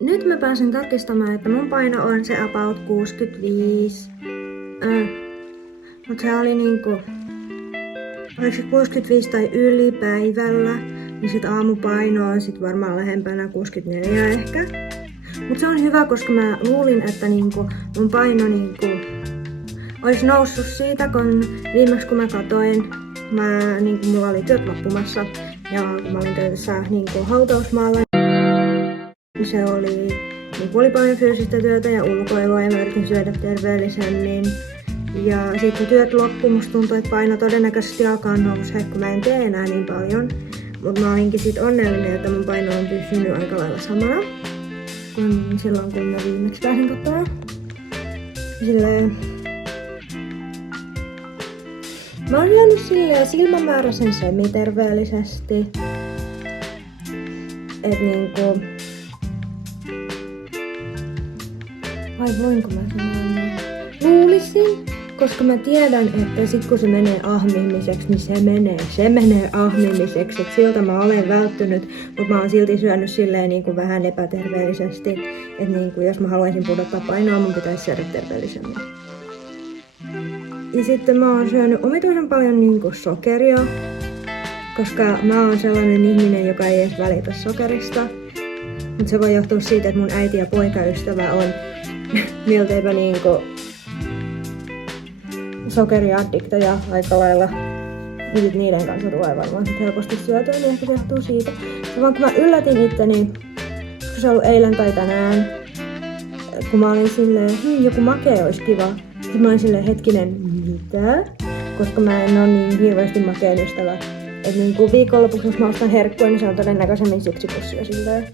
Nyt mä pääsin tarkistamaan, että mun paino on se about 65. Mut se oli niinku, oliko se 65 tai yli päivällä, niin sit aamupaino on sit varmaan lähempänä 64 ehkä. Mut se on hyvä, koska mä luulin, että niinku mun paino niinku ois noussut siitä, kun viimeksi kun mä katoin, niinku mulla oli työt loppumassa ja kun mä olin töissä niinku hautausmaalla, niin se oli, niinku oli paljon fyysistä työtä ja ulkoilua ja mä yritin syödä terveellisemmin. Ja sitten kun työt loppui, musta tuntui, että paino todennäköisesti alkaa nousee, kun mä en tee enää niin paljon. Mutta mä olinkin sit onnellinen, että mun paino on pysynyt aika lailla samana kuin silloin, kun mä viimeksi pääsin katsomaan. Silleen, mä oon syönyt silleen silmämääräisen semiterveellisesti. Et niinku, vai voinko mä sanoa näin? Luulisin, koska mä tiedän, että sit kun se menee ahmimiseksi, niin se menee ahmimiseksi. Et siltä mä olen välttynyt, mutta mä oon silti syönyt silleen niinku vähän epäterveellisesti. Että niinku, jos mä haluaisin pudottaa painoa, mun pitäisi syödä terveellisemmin. Ja sitten mä oon syönyt omituisen paljon niinku sokeria, koska mä oon sellainen ihminen, joka ei edes välitä sokerista. Mut se voi johtua siitä, että mun äiti ja poikaystävä on milteipä niinku sokeriaddikteja aika lailla. Niiden kanssa tulee varmaan sit helposti syötyä, niin ehkä se johtuu siitä. Ja vaan kun mä yllätin itteni, koska se on ollut eilen tai tänään, kun mä olin silleen, joku makea olisi kiva. Sitten mä olin silleen, hetkinen, mitä? Koska mä en oo niin hirveästi makeen ystävä. Et niin kuin viikonlopuksi, jos mä ostan herkkuja, niin se on todennäköisemmin 1 pussia silleen.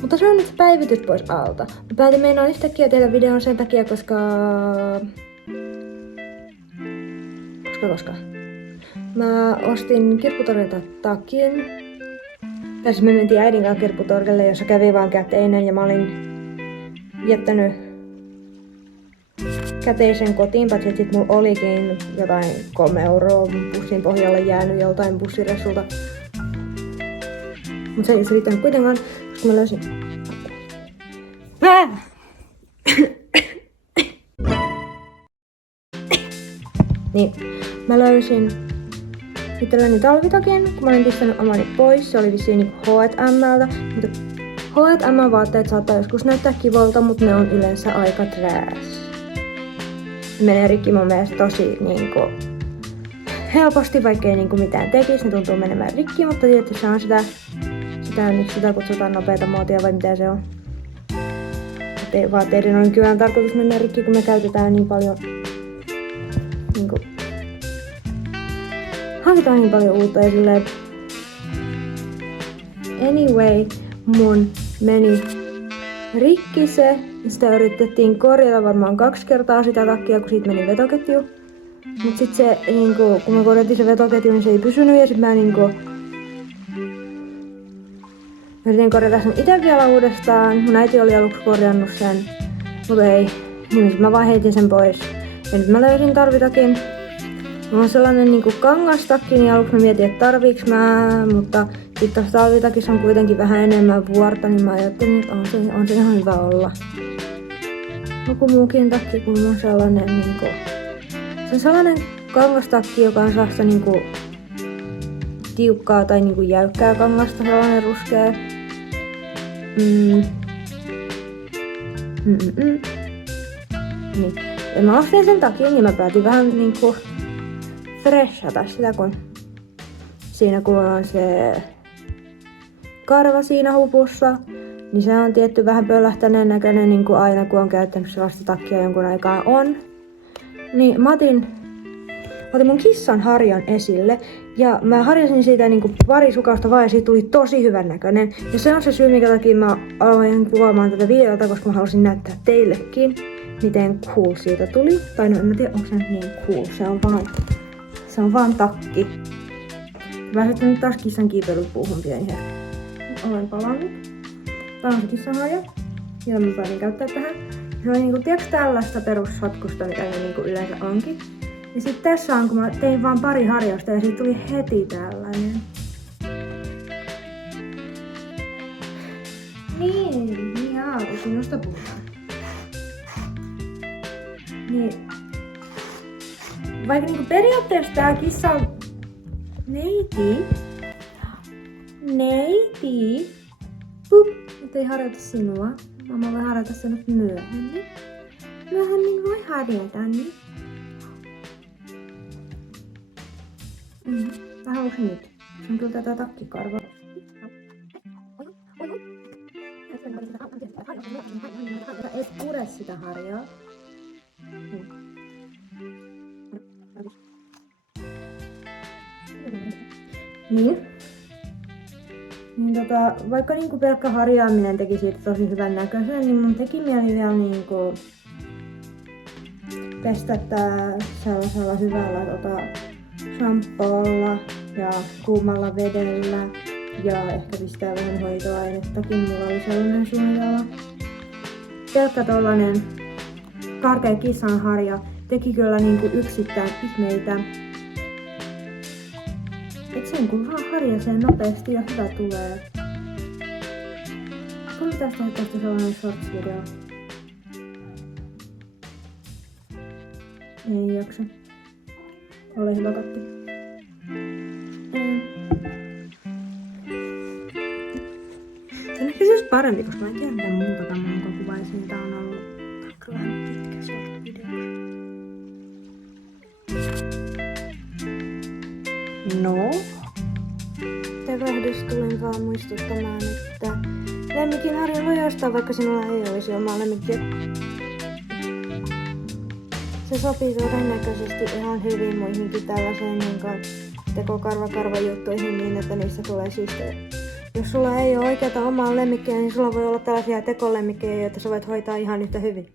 Mutta se on nyt päivitys pois alta. Mä päätin meinaan yhtäkkiä tehdä videon sen takia, koska... Mä ostin kirpputorilta takin. Tai siis me mentiin äidin kanssa kirpputorille, jossa kävi vaan käteinen ja mä olin jättänyt käteisen kotiin, paitsi että sit mulla olikin jotain 3 euroa bussin pohjalle jäänyt joltain bussiressulta. Mut se ei riittänyt kuitenkaan, koska mä löysin... Niin, mä löysin itselleni talvitakin, kun mä olin pistänyt omani pois. Se oli vissiin niinku H&M:ltä, mutta H&M-vaatteet saattaa joskus näyttää kivolta, mutta ne on yleensä aika trash. Ne menee rikki mun mielestä tosi niinku helposti, vaikka ei niinku mitään tekisi, ne tuntuu menemään rikki, mutta tietysti se on miksi sitä kutsutaan nopeata muotia vai mitä se on. Vaatteiden on kyllä tarkoitus mennä rikki, kun me käytetään niin paljon, niinku, hankitaan niin paljon uutta ja silleen. Anyway, mun meni rikki se, ja sitä yritettiin korjata varmaan 2 kertaa sitä takkia, kun siitä meni vetoketju. Mut sit se, niinku, kun mä korjattiin se vetoketju, niin se ei pysynyt ja sit mä niinku yritin korjata sen ite vielä uudestaan. Mun äiti oli aluksi korjannut sen, mut ei. Niin sit mä vaan heitin sen pois. Ja nyt mä löysin talvitakin. Mulla on sellainen niinku kangastakki, niin aluksi mä mietin, että tarviiks mä, mutta sit tossa talvitakissa on kuitenkin vähän enemmän vuorta, niin mä ajattelin, että on se ihan hyvä olla. Joku muukin takki, kun mulla on sellainen niinku... Se on sellainen kangastakki, joka on sellaista niinku tiukkaa tai niinku jäykkää kangasta, sellainen ruskea. Niin. Ja mä ostin sen takia, niin mä päätin vähän niinku freshata sitä, kun siinä kun on se karva siinä hupussa, niin se on tietty vähän pöllähtäneen näköinen, niin kuin aina kun on käyttänyt sellaista takkia jonkun aikaa on. Niin mä otin mun kissan harjan esille ja mä harjasin siitä niinku pari sukausta vaan ja siitä tuli tosi hyvän näköinen. Ja se on se syy, minkä takia mä aloin kuvaamaan tätä videota, koska mä halusin näyttää teillekin, miten cool siitä tuli. Tai no en mä tiedä, onko se nyt niin cool, se on vaan takki. Mä sitten nyt taas kissan kiipeilypuuhun pieni hetki. Olen palannut. Tää on se kissanharja, jota mä päätin käyttää tähän. Se on niinku, tiiäks tällaista perussotkusta, mitä ne niinku yleensä onkin. Ja sit tässä on, kun mä tein vaan pari harjausta ja siitä tuli heti tällainen. sinusta puhutaan. Niin. Vaikka niinku periaatteessa tää kissa on neiti. Pup, ettei harjoita sinua. Mamma voi harjoita sinut myöhemmin. Myöhemmin voi harjoita, niin. Mä halusin nyt. Se on kyllä tätä takkikarvaa. Et pure sitä harjaa. Niin. Vaikka niinku pelkkä harjaaminen teki siitä tosi hyvän näköisen, niin mun teki mieli vielä niinku pestä tää sellaisella hyvällä shampoolla ja kuumalla vedellä ja ehkä pistää vähän hoitoainettakin. Mulla oli sellainen suunnitelma. Pelkkä tollanen karkea kissanharja teki kyllä niinku yksittäin ihmeitä. Et sen kun vaan harjasee nopeasti ja hyvä tulee. Kun pitäis tehdä tästä sellainen shorts-video? Ei jaksa. Ole hyvä Katti. Se on ehkä siis parempi, koska mä en tiedä mitä muutakaan mun kuvaisin. Tää on ollut vähän pitkä short-video. No? Tervehdys, tulin vaan muistuttamaan, että lemmikin harja voi ostaa, vaikka sinulla ei olisi omaa lemmikkiä. Se sopii todennäköisesti ihan hyvin muihinkin tällaiseen tekokarva-juttuihin niin, että niistä tulee siistejä. Jos sulla ei ole oikeata omaa lemmikkiä, niin sulla voi olla tällaisia tekolemmikkiä, joita sä voit hoitaa ihan yhtä hyvin.